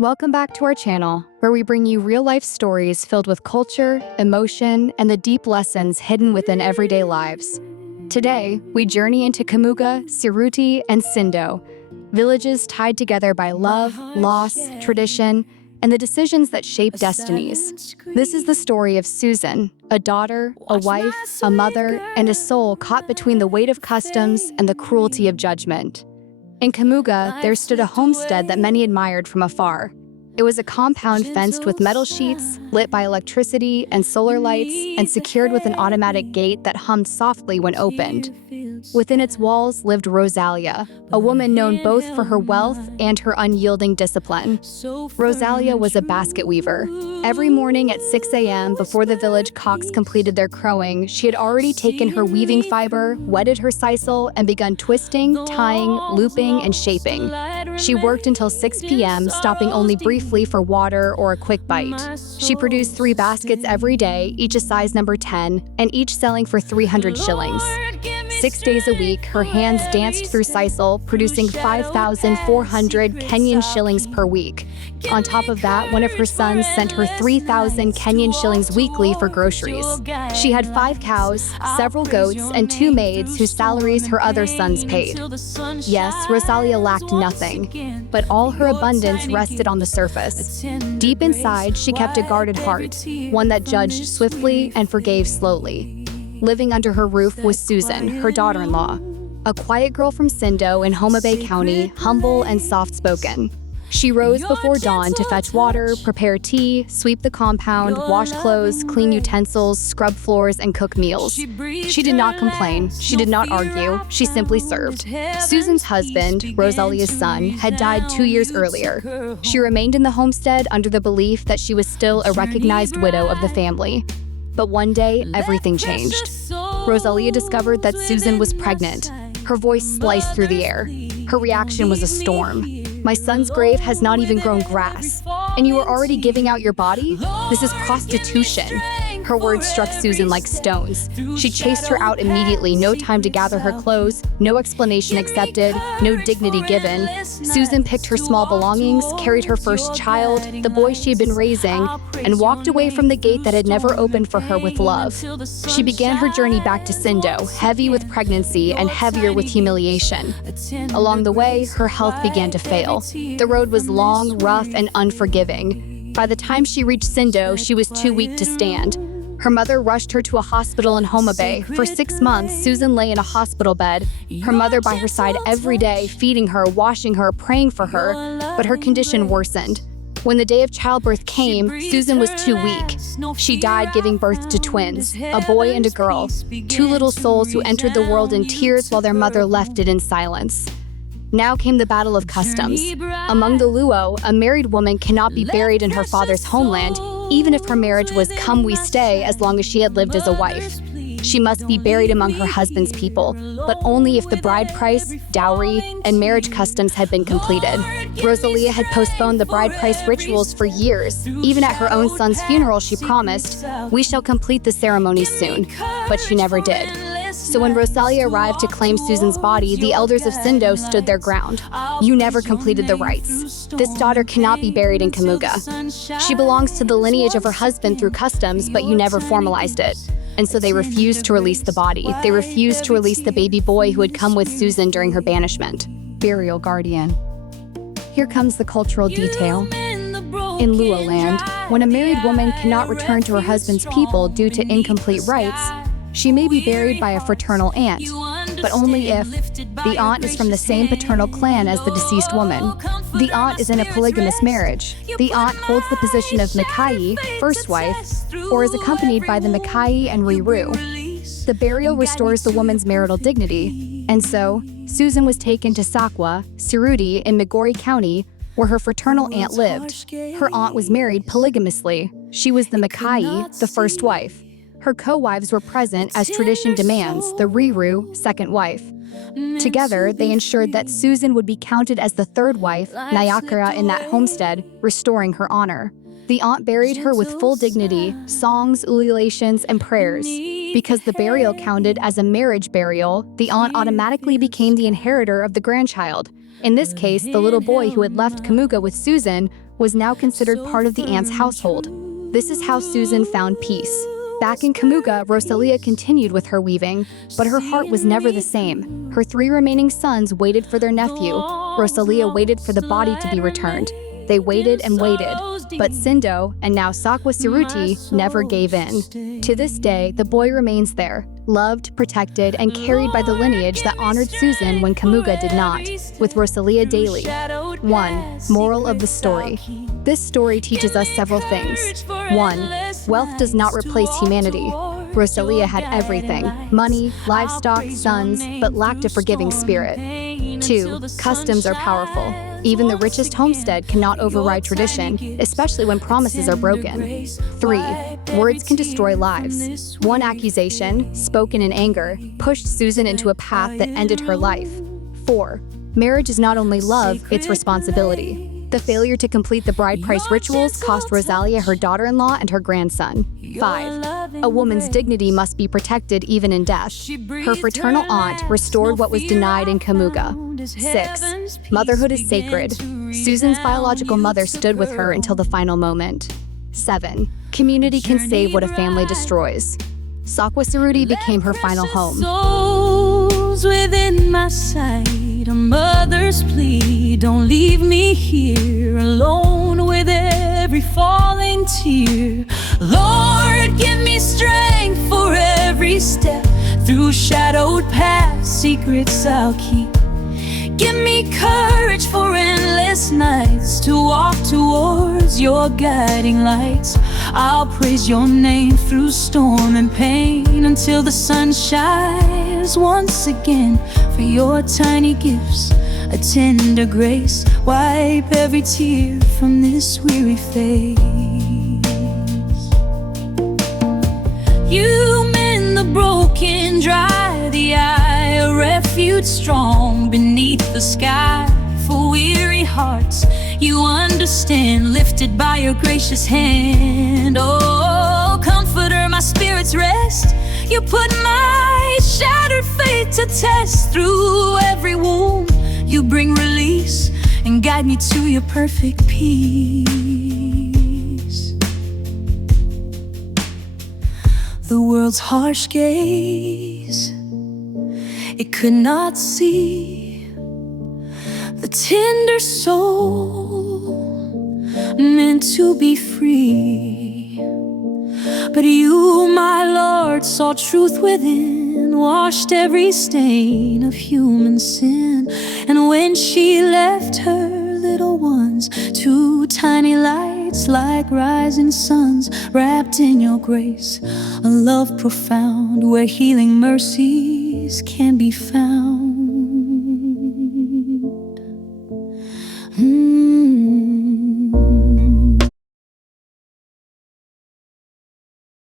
Welcome back to our channel, where we bring you real-life stories filled with culture, emotion, and the deep lessons hidden within everyday lives. Today, we journey into Kamuga, Siruti, and Sindo, villages tied together by love, loss, tradition, and the decisions that shape destinies. This is the story of Susan, a daughter, a wife, a mother, and a soul caught between the weight of customs and the cruelty of judgment. In Kamuga, there stood a homestead that many admired from afar. It was a compound fenced with metal sheets, lit by electricity and solar lights, and secured with an automatic gate that hummed softly when opened. Within its walls lived Rosalia, a woman known both for her wealth and her unyielding discipline. Rosalia was a basket weaver. Every morning at 6 a.m., before the village cocks completed their crowing, she had already taken her weaving fiber, wetted her sisal, and begun twisting, tying, looping, and shaping. She worked until 6 p.m., stopping only briefly for water or a quick bite. She produced 3 baskets every day, each a size number 10, and each selling for 300 shillings. 6 days a week, her hands danced through sisal, producing 5,400 Kenyan shillings per week. On top of that, one of her sons sent her 3,000 Kenyan shillings weekly for groceries. She had 5 cows, several goats, and 2 maids whose salaries her other sons paid. Yes, Rosalia lacked nothing, but all her abundance rested on the surface. Deep inside, she kept a guarded heart, one that judged swiftly and forgave slowly. Living under her roof was Susan, her daughter-in-law, a quiet girl from Sindo in Homa Bay County, humble and soft-spoken. She rose before dawn to fetch water, prepare tea, sweep the compound, wash clothes, clean utensils, scrub floors, and cook meals. She did not complain. She did not argue. She simply served. Susan's husband, Rosalia's son, had died 2 years earlier. She remained in the homestead under the belief that she was still a recognized widow of the family. But one day, everything changed. Rosalia discovered that Susan was pregnant. Her voice sliced through the air. Her reaction was a storm. "My son's grave has not even grown grass, and you are already giving out your body? This is prostitution." Her words struck Susan like stones. She chased her out immediately, no time to gather her clothes, no explanation accepted, no dignity given. Susan picked her small belongings, carried her first child, the boy she had been raising, and walked away from the gate that had never opened for her with love. She began her journey back to Sindo, heavy with pregnancy and heavier with humiliation. Along the way, her health began to fail. The road was long, rough, and unforgiving. By the time she reached Sindo, she was too weak to stand. Her mother rushed her to a hospital in Homa Bay. For 6 months, Susan lay in a hospital bed, her mother by her side every day, feeding her, washing her, praying for her, but her condition worsened. When the day of childbirth came, Susan was too weak. She died giving birth to twins, a boy and a girl, 2 little souls who entered the world in tears while their mother left it in silence. Now came the battle of customs. Among the Luo, a married woman cannot be buried in her father's homeland, even if her marriage was come we stay as long as she had lived as a wife. She must be buried among her husband's people, but only if the bride price, dowry, and marriage customs had been completed. Rosalia had postponed the bride price rituals for years. Even at her own son's funeral, she promised, "We shall complete the ceremony soon," but she never did. So when Rosalia arrived to claim Susan's body, the elders of Sindo stood their ground. "You never completed the rites. This daughter cannot be buried in Kamuga. She belongs to the lineage of her husband through customs, but you never formalized it." And so they refused to release the body. They refused to release the baby boy who had come with Susan during her banishment. Burial guardian. Here comes the cultural detail. In Luo land, when a married woman cannot return to her husband's people due to incomplete rites, she may be buried by a fraternal aunt, but only if the aunt is from the same paternal clan as the deceased woman. The aunt is in a polygamous marriage. The aunt holds the position of Mikai, first wife, or is accompanied by the Mikai and Riru. The burial restores the woman's marital dignity, and so, Susan was taken to Sakwa, Siruti in Migori County, where her fraternal aunt lived. Her aunt was married polygamously. She was the Mikai, the first wife. Her co-wives were present as tradition demands, the Riru, second wife. Together, they ensured that Susan would be counted as the third wife, Nyakara, in that homestead, restoring her honor. The aunt buried her with full dignity, songs, ululations, and prayers. Because the burial counted as a marriage burial, the aunt automatically became the inheritor of the grandchild. In this case, the little boy who had left Kamuga with Susan was now considered part of the aunt's household. This is how Susan found peace. Back in Kamuga, Rosalia continued with her weaving, but her heart was never the same. Her 3 remaining sons waited for their nephew. Rosalia waited for the body to be returned. They waited and waited, but Sindo, and now Sakwa Siruti, never gave in. To this day, the boy remains there, loved, protected, and carried by the lineage that honored Susan when Kamuga did not, with Rosalia daily. 1. Moral of the story. This story teaches us several things. 1. Wealth does not replace humanity. Rosalia had everything: money, livestock, sons, but lacked a forgiving spirit. 2. Customs are powerful. Even the richest homestead cannot override tradition, especially when promises are broken. 3. Words can destroy lives. One accusation, spoken in anger, pushed Susan into a path that ended her life. 4. Marriage is not only love, it's responsibility. The failure to complete the bride price rituals cost Rosalia her daughter-in-law and her grandson. 5. A woman's dignity must be protected even in death. Her fraternal aunt restored what was denied in Kamuga. 6. Motherhood is sacred. Susan's biological mother stood with her until the final moment. 7. Community can save what a family destroys. Sakwa Siruti became her final home. Souls within my sight, a mother's plea, don't leave me here alone with every falling tear. Lord, give me strength for every step, through shadowed paths, secrets I'll keep. Give me courage for endless nights, to walk towards your guiding lights. I'll praise your name through storm and pain, until the sun shines once again. For your tiny gifts, a tender grace, wipe every tear from this weary face. You mend the broken, dry the eye, a refuge strong beneath the sky. For weary hearts, you understand, lifted by your gracious hand. Oh, comforter, my spirit's rest, you put my shattered faith to test. Through every wound, you bring release and guide me to your perfect peace. The world's harsh gaze, it could not see the tender soul meant to be free. But you, my Lord, saw truth within, washed every stain of human sin. And when she left her little ones, 2 tiny lights like rising suns, wrapped in your grace, a love profound where healing mercies can be found.